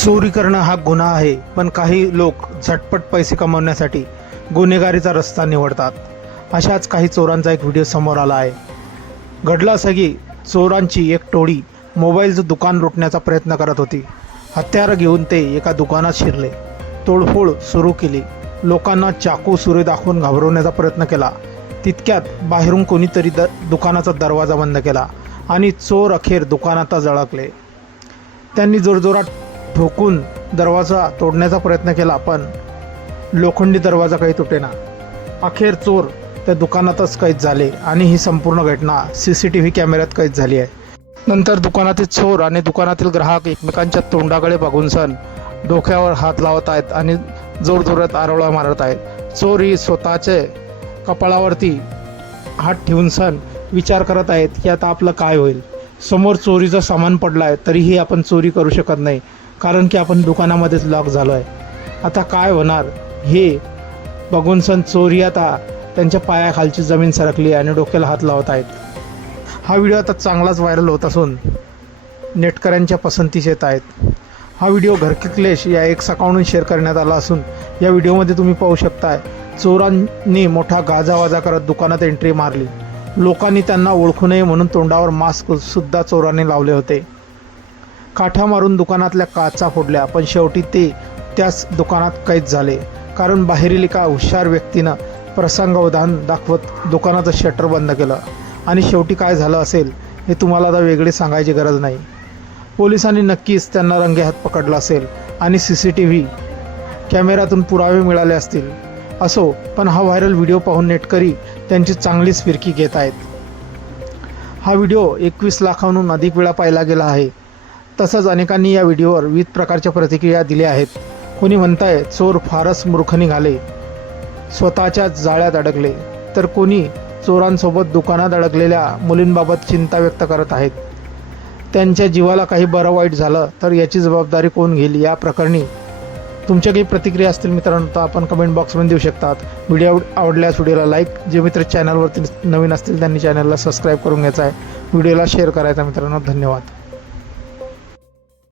चोरी करणं हा गुन्हा आहे, पण काही लोक झटपट पैसे कमवण्यासाठी गुन्हेगारीचा रस्ता निवडतात. अशाच काही चोरांचा एक व्हिडिओ समोर आला आहे. घडला सगी चोरांची एक टोळी मोबाईलचं दुकान लुटण्याचा प्रयत्न करत होती. हत्यारं घेऊन ते एका दुकानात शिरले, तोडफोड सुरू केली, लोकांना चाकू सुरे दाखवून घाबरवण्याचा प्रयत्न केला. तितक्यात बाहेरून कोणीतरी दुकानाचा दरवाजा बंद केला आणि चोर अखेर दुकानातच अडकले. त्यांनी जोरजोरात ठोकून दरवाजा तोडण्याचा प्रयत्न केला, पण लोखंडी दरवाजा काही तुटेना. अखेर चोर त्या दुकानातच कैद झाले आणि ही संपूर्ण घटना CCTV कॅमेऱ्यात कैद झाली आहे. नंतर दुकानातील चोर आणि दुकानातील ग्राहक एकमेकांच्या तोंडाकडे बघून सण डोक्यावर हात लावत आहेत आणि जोरजोरात आरोळा मारत आहेत. चोर ही स्वतःचे कपाळावरती हात ठेवून सण विचार करत आहेत की आता आपलं काय होईल. समोर चोरीचं सामान पडलं आहे, तरीही आपण चोरी करू शकत नाही, कारण की आपण दुकानामध्येच लॉक झालो आहे. आता काय होणार हे बघून सण चोरी आता त्यांच्या पायाखालची जमीन सरकली आणि डोक्याला हात लावत आहेत. हा व्हिडिओ आता चांगलाच व्हायरल होत असून नेटकऱ्यांच्या पसंतीस येत आहेत. हा व्हिडिओ घरके क्लेश या एक्स अकाउंटवरून शेअर करण्यात आला असून या व्हिडिओमध्ये तुम्ही पाहू शकताय चोरांनी मोठा गाजावाजा करत दुकानात एंट्री मारली. लोकांनी त्यांना ओळखू नये म्हणून तोंडावर मास्क सुद्धा चोरांनी लावले होते. काठा मारून दुकानातल्या काचा फोडल्या, पण शेवटी ते त्याच दुकानात कैद झाले, कारण बाहेरील एका हुशार व्यक्तीनं प्रसंगावधान दाखवत दुकानाचं शटर बंद केलं. आणि शेवटी काय झालं असेल हे तुम्हाला आता वेगळे सांगायची गरज नाही. पोलिसांनी नक्कीच त्यांना रंगेहात पकडलं असेल आणि CCTV कॅमेऱ्यातून पुरावे मिळाले असतील. असो, पण हा व्हायरल व्हिडिओ पाहून नेटकरी त्यांची चांगलीच फिरकी घेत आहेत. हा व्हिडिओ 21 लाखांहून अधिक वेळा पाहिला गेला आहे. तसंच अनेकांनी या व्हिडिओवर विविध प्रकारच्या प्रतिक्रिया दिल्या आहेत. कोणी म्हणताय चोर फारच मूर्ख निघाले, स्वतःच्या जाळ्यात अडकले, तर कोणी चोरांसोबत दुकानात अडकलेल्या मुलींबाबत चिंता व्यक्त करत आहेत. त्यांच्या जीवाला काही बरं वाईट झालं तर याची जबाबदारी कोण घेईल. या प्रकरणी तुमच्या काही प्रतिक्रिया असतील मित्रांनो, तर आपण कमेंट बॉक्समध्ये देऊ शकतात. व्हिडिओ आवडल्यास व्हिडिओला लाईक, जे मित्र चॅनलवरती नवीन असतील त्यांनी चॅनलला सबस्क्राईब करून घ्यायचं आहे. व्हिडिओला शेअर करायचा मित्रांनो. धन्यवाद.